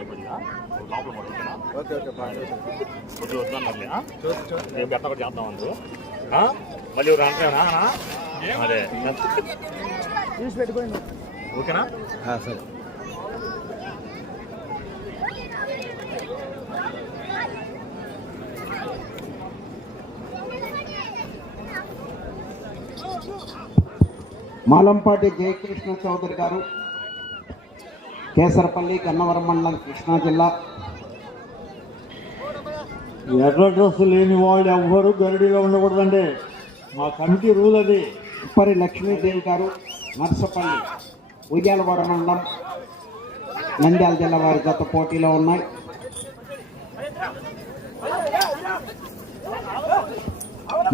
కొద్దిగా లోపల ఒకటి చేద్దాం అందరూ ఆ? మళ్ళీ అంటారా అదే. పెట్టుకోండి. ఓకేనా? సరే. మాలంపాటి జయకృష్ణ చౌదరి గారు కేసరపల్లి గన్నవరం మండలం కృష్ణా జిల్లా. ఎర్ర డ్రెస్ లేని వాళ్ళు ఎవ్వరూ గరిడిలో ఉండకూడదండి. మా కమిటీ రూల్ అది. ఉప్పరి లక్ష్మీదేవి గారు నర్సపల్లి ఉయ్యాలవాడ మండలం నంద్యాల జిల్లా వారి గత పోటీలో ఉన్నాయి.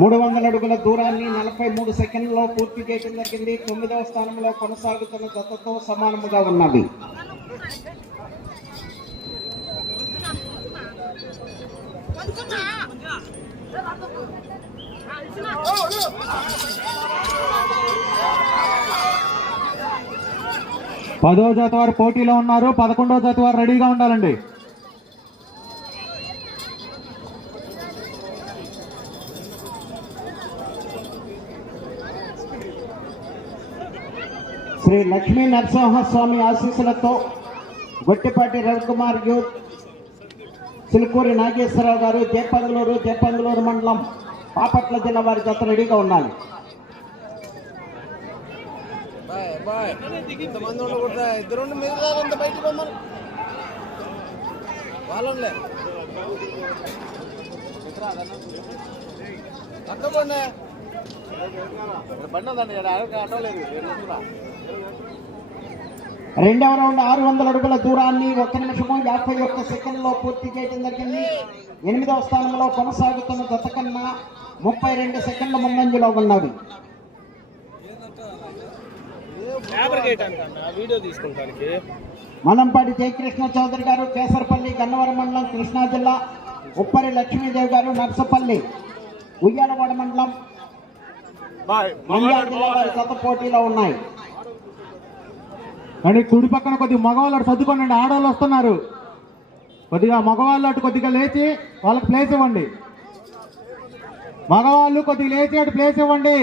మూడు వందల అడుగుల దూరాన్ని నలభై మూడు సెకండ్లలో పూర్తి చేయడం జరిగింది. తొమ్మిదవ స్థానంలో కొనసాగుతున్న జతతో సమానముగా ఉన్నది. పదో జత వారు పోటీలో ఉన్నారు. పదకొండో జత వారు రెడీగా ఉండాలండి. శ్రీ లక్ష్మీ నరసింహస్వామి ఆశీస్సులతో గొట్టిపాటి రవికుమార్ యూత్ సిల్కూరి నాగేశ్వరరావు గారు జయపంగళూరు జయపంగళూరు మండలం పాపట్ల జిల్లా వారి జత రెడీగా ఉండాలి. ఇంతమంది ఉండకూడదా ఇద్దరు ఉండి మీరు అంత బయటికి పొమ్మని వాళ్ళంలే లేదు. రెండవ రౌండ్ ఆరు వందల అడుగుల దూరాన్ని ఒక్క నిమిషము యాభై ఒక్క సెకండ్లో పూర్తి చేయడం జరిగింది. ఎనిమిదవ స్థానంలో కొనసాగుతున్న జత కన్నా ముప్పై రెండు సెకండ్ల ముందంజలో ఉన్నవి వీడియో తీసుకుంటానికి. మలంపాటి జయకృష్ణ చౌదరి గారు కేసరపల్లి గన్నవరం మండలం కృష్ణా జిల్లా ఉప్పరి లక్ష్మీదేవి గారు నర్సపల్లి ఉయ్యాలవాడ మండలం గత పోటీలో ఉన్నాయి. కానీ కుడి పక్కన కొద్దిగా మగవాళ్ళు సర్దుకోండి ఆడవాళ్ళు వస్తున్నారు. కొద్దిగా మగవాళ్ళు అటు కొద్దిగా లేచి వాళ్ళకి ప్లేస్ ఇవ్వండి. మగవాళ్ళు కొద్దిగా లేచి అటు ప్లేస్ ఇవ్వండి.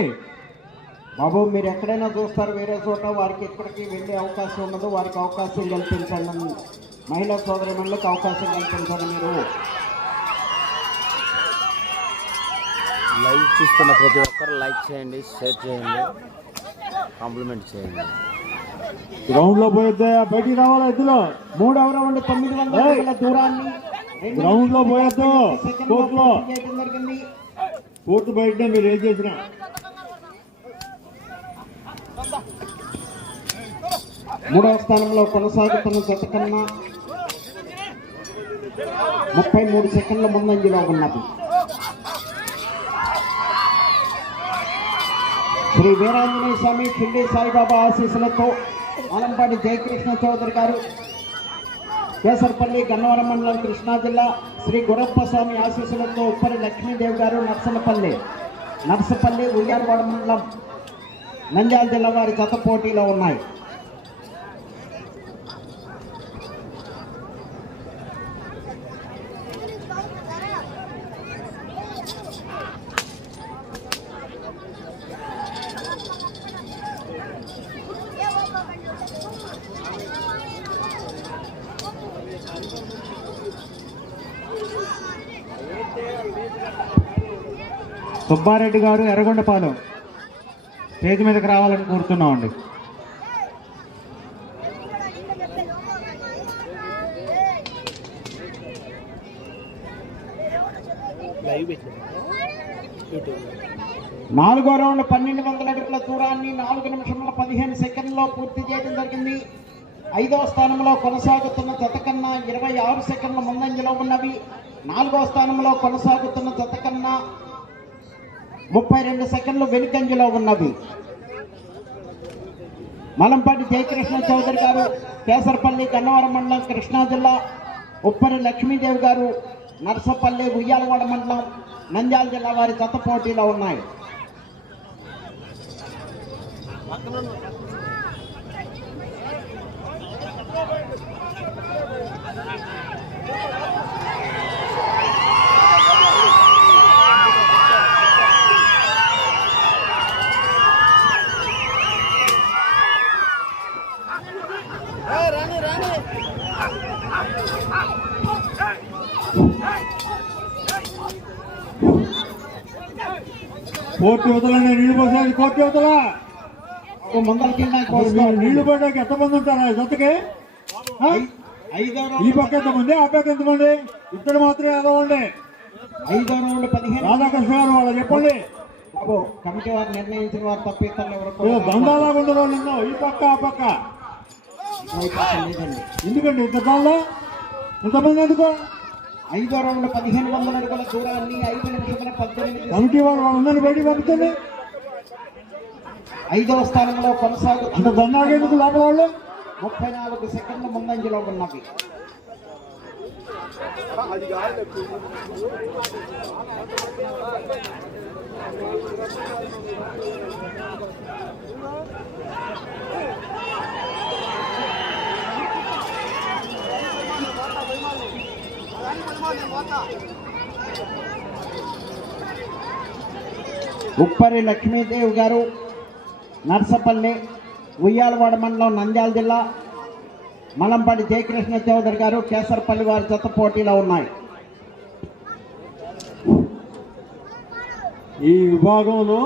బాబు మీరు ఎక్కడైనా చూస్తారు వేరే చోట వారికి ఎక్కడికి వెళ్ళే అవకాశం ఉండదు వారికి అవకాశం కల్పించండి. మహిళా సోదరి మండలికి అవకాశం కల్పించండి మీరు. లైవ్ చూస్తున్న ప్రతి ఒక్కరు లైక్ చేయండి షేర్ చేయండి కాంప్లిమెంట్ చేయండి. గ్రౌండ్లో పోయిద్దే బయటికి రావాలా ఎద్దులో మూడవ రౌండ్ తొమ్మిది వందల దూరాన్ని రెండు గ్రౌండ్లో పోయొద్దు కోర్టులో. కోర్టు బయటనే మీరు ఏం చేసినా. మూడవ స్థానంలో కొనసాగుతున్న జత కన్నా ముప్పై మూడు సెకండ్ల ముందంజలో ఉన్నది. శ్రీ వీరాంజనేయ స్వామి షిండి సాయిబాబా ఆశీస్సులతో ఆలంపాటి జయకృష్ణ చౌదరి గారు కేసరపల్లి గన్నవరం మండలం కృష్ణా జిల్లా శ్రీ గురప్ప స్వామి ఆశీస్సులతో ఉప్పరి లక్ష్మీదేవి గారు నర్సలపల్లి నర్సపల్లి ఉయ్యాలవాడ మండలం నంద్యాల జిల్లా వారి జత పోటీలో ఉన్నాయి. సుబ్బారెడ్డి గారు ఎర్రగొండపాలెం. స్టేజ్ మీదకి రావాలని కోరుతున్నామండి. నాలుగో రౌండ్ పన్నెండు వందల అడుగుల దూరాన్ని నాలుగు నిమిషంలో పదిహేను సెకండ్లో పూర్తి చేయడం జరిగింది. ఐదవ స్థానంలో కొనసాగుతున్న జత కన్నా ఇరవై ఆరు సెకండ్ల ముందంజలో ఉన్నవి. నాలుగో స్థానంలో కొనసాగుతున్న జత కన్నా ముప్పై రెండు సెకండ్లు వెనుకంజలో ఉన్నవి. మలంపాటి జయకృష్ణ చౌదరి గారు కేసరపల్లి గన్నవరం మండలం కృష్ణా జిల్లా ఉప్పరి లక్ష్మీదేవి గారు నర్సపల్లి ఉయ్యాలవాడ మండలం నంద్యాల జిల్లా వారి జత పోటీలో ఉన్నాయి. కోర్టు యువతలనే నీళ్ళు పోసాడు కోర్టు యువతల నీళ్ళు పోయడానికి ఎంతమంది ఉంటారా? జతకి ఈ పక్క ఎంతమంది ఆ పక్క ఎంతమంది ఇద్దరు మాత్రమే ఎదవండి ఐదో రౌండ్ పదిహేను రాధాకృష్ణ గారు వాళ్ళు చెప్పండి. కమిటీ వారు నిర్ణయించిన వారు తప్ప ఇతరులు ఎవరు ఉండదు వాళ్ళు. ఈ పక్క ఆ పక్క. లేదండి. ఎందుకండి ఇంత దానిలో ఇంతమంది ఎందుకు? ఐదో రౌండ్ పదిహేను వందల అడుగుల దూరాన్ని ఐదు నిమిషముల పద్దెనిమిది కమిటీ వాళ్ళు వాళ్ళందరినీ బయటికి పంపుతుంది. ఐదవ స్థానంలో దండాలు ఎందుకు లోపల వాళ్ళు? ముప్పై నాలుగు సెకండ్ల ముందంజలో ఉన్నవి. ఉప్పరి లక్ష్మీదేవి గారు నర్సపల్లి ఉయ్యాలవాడ మండలం నంద్యాల జిల్లా మలంపాటి జయకృష్ణ చౌదరి గారు కేసరపల్లి వారి జత పోటీలో ఉన్నాయి. ఈ విభాగంలో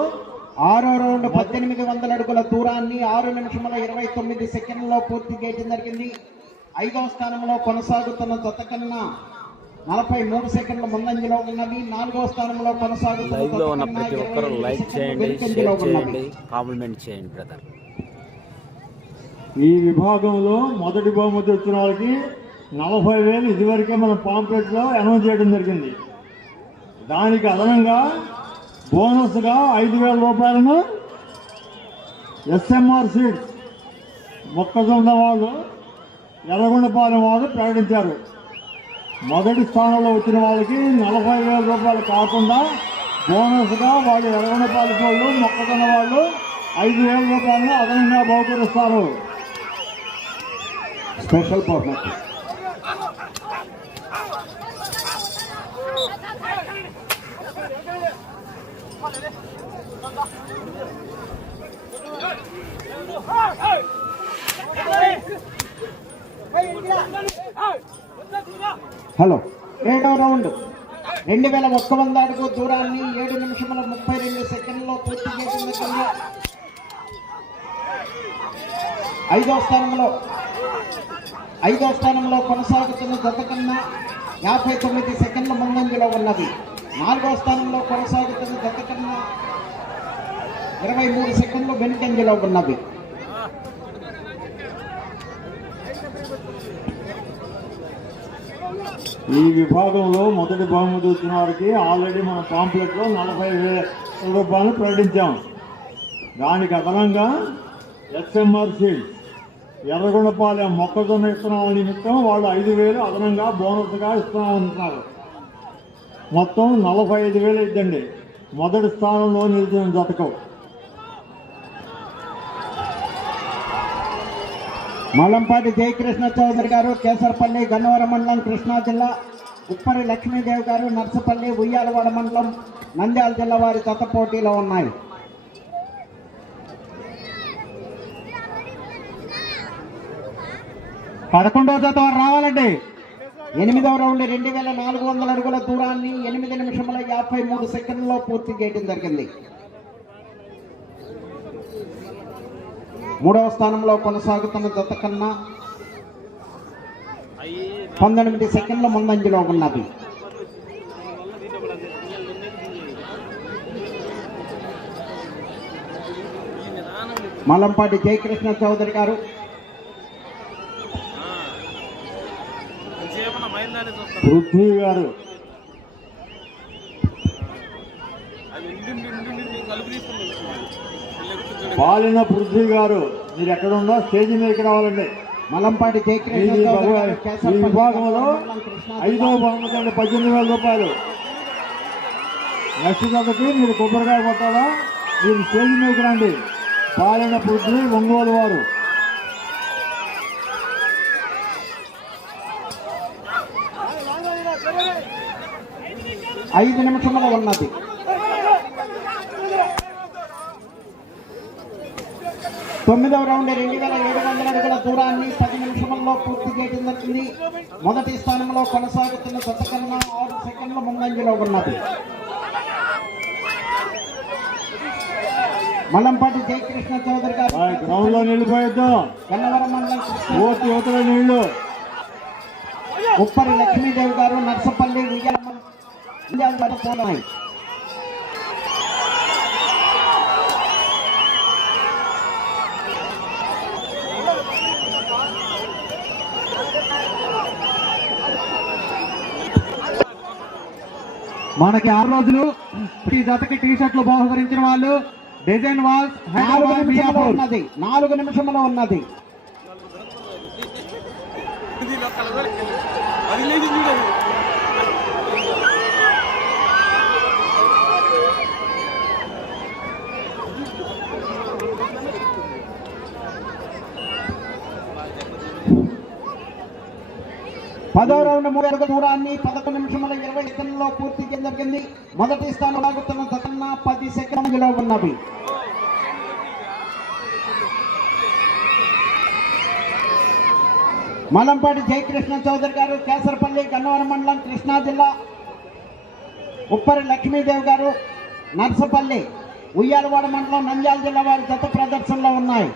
ఆరో రౌండ్ పద్దెనిమిది వందల అడుగుల దూరాన్ని ఆరు నిమిషముల ఇరవై తొమ్మిది సెకండ్లలో పూర్తి చేయడం జరిగింది. ఐదవ స్థానంలో కొనసాగుతున్న జత కన్నా నలభై మూడు సెకండ్ల ముందంజలో ఉన్నవి నాలుగవ స్థానంలో కొనసాగుతున్న లైవ్లో జత ఉన్న కన్నా ప్రతి ఒక్కరు లైక్ షేర్. చేయండి కాంప్లిమెంట్ చేయండి బ్రదర్. ఈ విభాగంలో మొదటి బహుమతి వచ్చిన వాళ్ళకి నలభై వేలు ఇదివరకే మన పాంప్లెట్లో అనౌన్స్ చేయడం జరిగింది. దానికి అదనంగా బోనస్గా ఐదు వేల రూపాయలను ఎస్ఎంఆర్ సీడ్స్ మొక్కజొన్న వాళ్ళు ఎర్రగొండపాలెం వాళ్ళు ప్రకటించారు. మొదటి స్థానంలో వచ్చిన వాళ్ళకి నలభై వేల రూపాయలు కాకుండా బోనస్గా వాళ్ళు ఎర్రగొండపాలెం వాళ్ళు మొక్కజొన్న వాళ్ళు ఐదు వేల రూపాయలను అదనంగా బహుకరిస్తారు స్పెషల్ బహుమతి హలో రెండవ రౌండ్ రెండు వేల ఒక్క వంద అడుగు దూరాన్ని ఏడు నిమిషముల ముప్పై రెండు సెకండ్లో పూర్తి చేసిన ఐదో స్థానంలో ఐదో స్థానంలో కొనసాగుతున్న జత కన్నా యాభై తొమ్మిది సెకండ్ల ముందంజలో ఉన్నది. నాలుగో స్థానంలో కొనసాగుతున్న జత కన్నా ఇరవై మూడు సెకండ్లు వెనుకంజలో ఉన్నవి ఈ విభాగంలో మొదటి బహుమతి వచ్చిన వారికి ఆల్రెడీ మన పాంప్లెట్లో నలభై వేల రూపాయలు ప్రకటించాం. దానికి అదనంగా ఎస్ఎంఆర్సీ ఎర్రగొండపాలెం మొక్కజొన్న ఇస్తున్నాం నిమిత్తం వాళ్ళు ఐదు వేలు అదనంగా బోనస్గా ఇస్తున్నామంటున్నారు. మొత్తం నలభై ఐదు వేలు ఇద్దండి మొదటి స్థానంలో నిలిచిన జతకం. మలంపాటి జయకృష్ణ చౌదరి గారు కేసరపల్లి గన్నవరం మండలం కృష్ణా జిల్లా ఉప్పరి లక్ష్మీదేవి గారు నర్సపల్లి ఉయ్యాలవాడ మండలం నంద్యాల జిల్లా వారి జత పోటీలో ఉన్నాయి. పదకొండవ జత రావాలండి. ఎనిమిదవ రౌండ్ రెండు వేల నాలుగు వందల అడుగుల దూరాన్ని ఎనిమిది నిమిషముల యాభై మూడు సెకండ్లలో పూర్తి చేయడం జరిగింది. మూడవ స్థానంలో కొనసాగుతున్న జత కన్నా పంతొమ్మిది సెకండ్ల ముందంజలో ఉన్నది. మలంపాటి జయకృష్ణ చౌదరి గారు పృథ్వీ గారు. పాలిన పృథ్వీ గారు మీరు ఎక్కడ ఉందో స్టేజ్ మీదకి రావాలండి. మలంపాటి విభాగంలో మండలం కృష్ణా ఐదో జిల్లా. బహుమతి పద్దెనిమిది వేల రూపాయలు. నెక్స్ట్ జతకి మీరు కొబ్బరికాయ కొట్టాలా? మీరు స్టేజ్ మీదకి రండి. పాలన పుత్రి ఒంగోలు వారు. ఐదు నిమిషముల ఉన్నది. తొమ్మిదవ రౌండ్ రెండు వేల ఏడు వందల అడుగుల దూరాన్ని పది నిమిషముల్లో పూర్తి చేయడం మొదటి స్థానంలో కొనసాగుతున్న జత కన్నా ఆరు సెకండ్ల ముందంజలో ఉన్నది. మల్లంపాటి జయకృష్ణ చౌదరి గారు గ్రౌండ్లో నిలిపోయొద్దు గన్నవరం మండలం నీళ్ళు. ఉప్పరి లక్ష్మీదేవి గారు ఉయ్యాలమ్మ మనకి ఆరు రోజులు ఈ జతకి టీ షర్ట్లు బహుకరించిన వాళ్ళు డిజైన్ వాల్స్ నాలుగు హైదరాబాద్ మియాపూర్. ఉన్నది. నాలుగు నిమిషంలో ఉన్నది. పదో రౌండ్ మూడు అడుగుల దూరాన్ని పదకొండు నిమిషముల ఇరవై సెకండ్లలో పూర్తి చేయడం జరిగింది. మొదటి స్థానం లాగుతున్న జతన్న పది సెకండ్లో ఉన్నవి మలంపాటి జయకృష్ణ చౌదరి గారు కేసరపల్లి గన్నవరం మండలం కృష్ణా జిల్లా. ఉప్పరి లక్ష్మీదేవి గారు నర్సపల్లి ఉయ్యాలవాడ మండలం నంద్యాల జిల్లా వారి జత ప్రదర్శనలో ఉన్నాయి.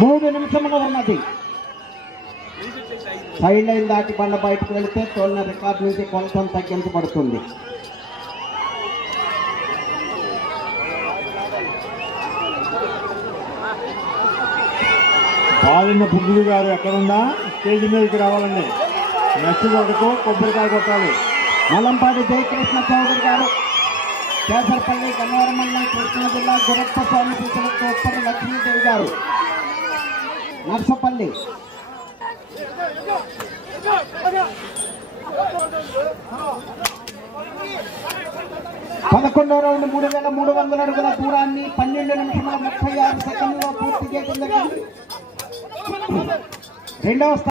మూడు నిమిషములు ఉన్నది. సైడ్ లైన్ దాటి బండ బయటకు వెళితే తోలిన రికార్డు నుంచి కొంచెం తగ్గించబడుతుంది. పాలిన పుగ్గుడు గారు ఎక్కడున్నా? స్టేజ్ మీదకి రావాలండి. నెక్స్ట్ కొబ్బరికాయ కొట్టాలి. మలంపాటి జయకృష్ణ చౌదరి గారు కేసరపల్లి గన్నవరం మండలం కృష్ణా జిల్లా గురప్ప స్వామి శిశులతో ఉప్పటి లక్ష్మీదేవి గారు. నర్సపల్లి. పదకొండో రౌండ్ మూడు వేల మూడు వందల అడుగుల దూరాన్ని పన్నెండు నిమిషముల ముప్పై ఆరు సెకండ్లో పూర్తి చేయడం జరిగింది. రెండవ